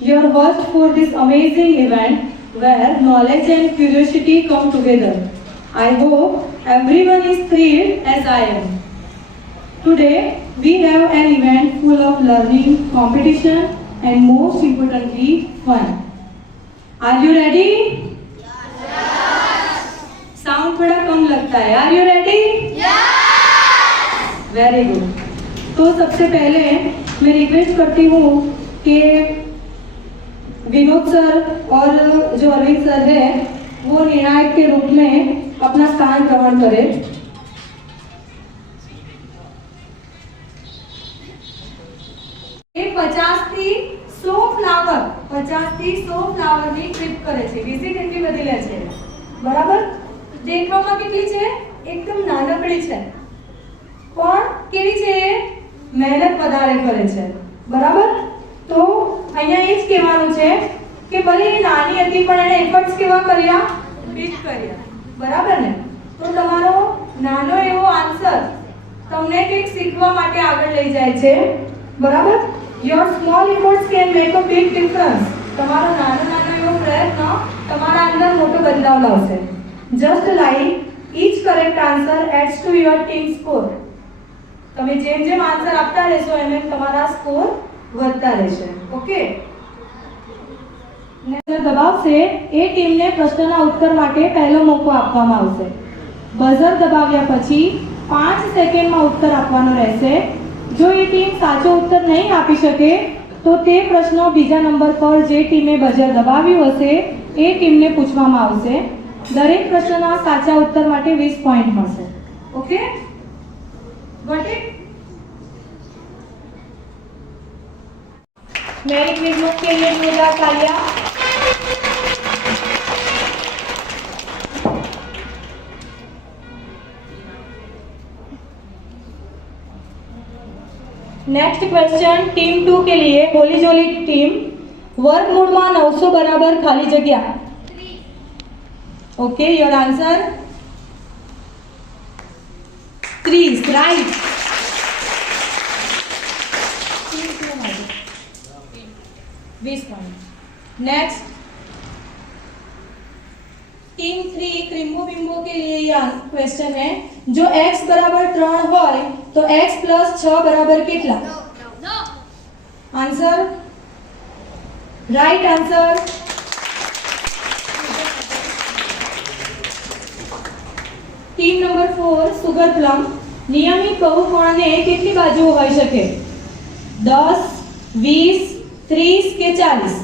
your host for this amazing event where knowledge and curiosity come together. I hope everyone is thrilled as I am. Today, we have an event full of learning, competition, and most importantly, fun. Are you ready? Yes! Sound थोड़ा कम लगता है. Are you ready? Yes! Very good. तो सबसे पहले मैं रिक्वेस्ट करती हूँ कि विनोद सर और जो अरविंद सर है वो निर्णायक के रूप में अपना स्थान ग्रहण करें. એ 50 થી 100 ફ્લાવર ની ટ્રીપ કરે છે. વિઝિટ એટલી બધી લે છે. બરાબર? દેખાવમાં કેટલી છે? એકદમ નાનકડી છે. પણ કેવી છે? મહેનત વધારે કરે છે. બરાબર? તો અહીંયા એ જ કહેવાનું છે કે ભલે એ નાની હતી પણ એને એફર્ટ્સ કેવા કર્યા? બીટ કર્યા. બરાબર ને? તો તમારો નાનો એવો આન્સર તમને કંઈક શીખવા માટે આગળ લઈ જાય છે. બરાબર? Your small efforts can make a big difference. તમારો નાનો એવો પ્રયત્ન તમારા અંદર મોટો બદલાવ લાવશે. Just like each correct answer adds to your team score. તમે જેમ જેમ આન્સર આપતા રહેશો એમ તમારા સ્કોર વધતા રહેશે. ઓકે? નેક્સ્ટ દબાવશે એ ટીમને પ્રશ્નના ઉત્તર માટે પહેલો મોકો આપવામાં આવશે. બઝર દબાવ્યા પછી 5 સેકન્ડમાં ઉત્તર આપવાનો રહેશે. જો એ ટીમ સાચો ઉત્તર નહીં આપી શકે તો તે પ્રશ્નો બીજા નંબર પર જે ટીમે બઝર દબાવ્યું હશે એ ટીમને પૂછવામાં આવશે. દરેક પ્રશ્નના સાચા ઉત્તર માટે 20 પોઈન્ટ મળશે. ઓકે? Got it? मेरी क्विज़ के लिए जोरदार तालियां. नेक्स्ट क्वेश्चन टीम 2 के लिए. Holy jolly team. वर्गमूल में 900 बराबर खाली जगह. Okay, your answer 30. Right. Next team 3 क्रिम्बो बिम्बो के लिए ये क्वेश्चन है. जो x बराबर 3 હોય तो x प्लस 6 बराबर કેટલા? Answer right answer. Team number 4 sugar plum. નિયમિત બહુકોણને કેટલી બાજુઓ હોઈ શકે? 10, 20, 30 કે 40?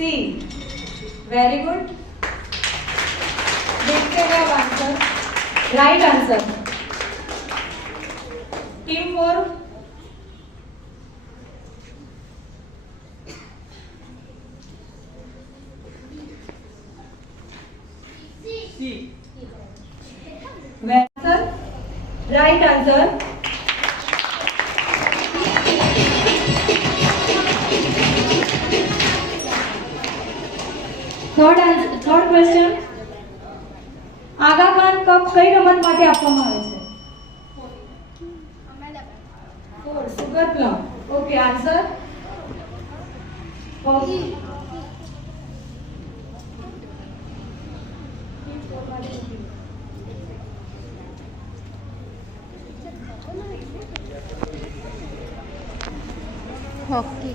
सी. Very good. देखते हैं अब answer. Right answer. Team 4 C. Answer right answer. Third question. Aga Khan cup कई रमत માટે આપવામાં આવે છે? Sugar plum. Okay, answer hockey. Hockey.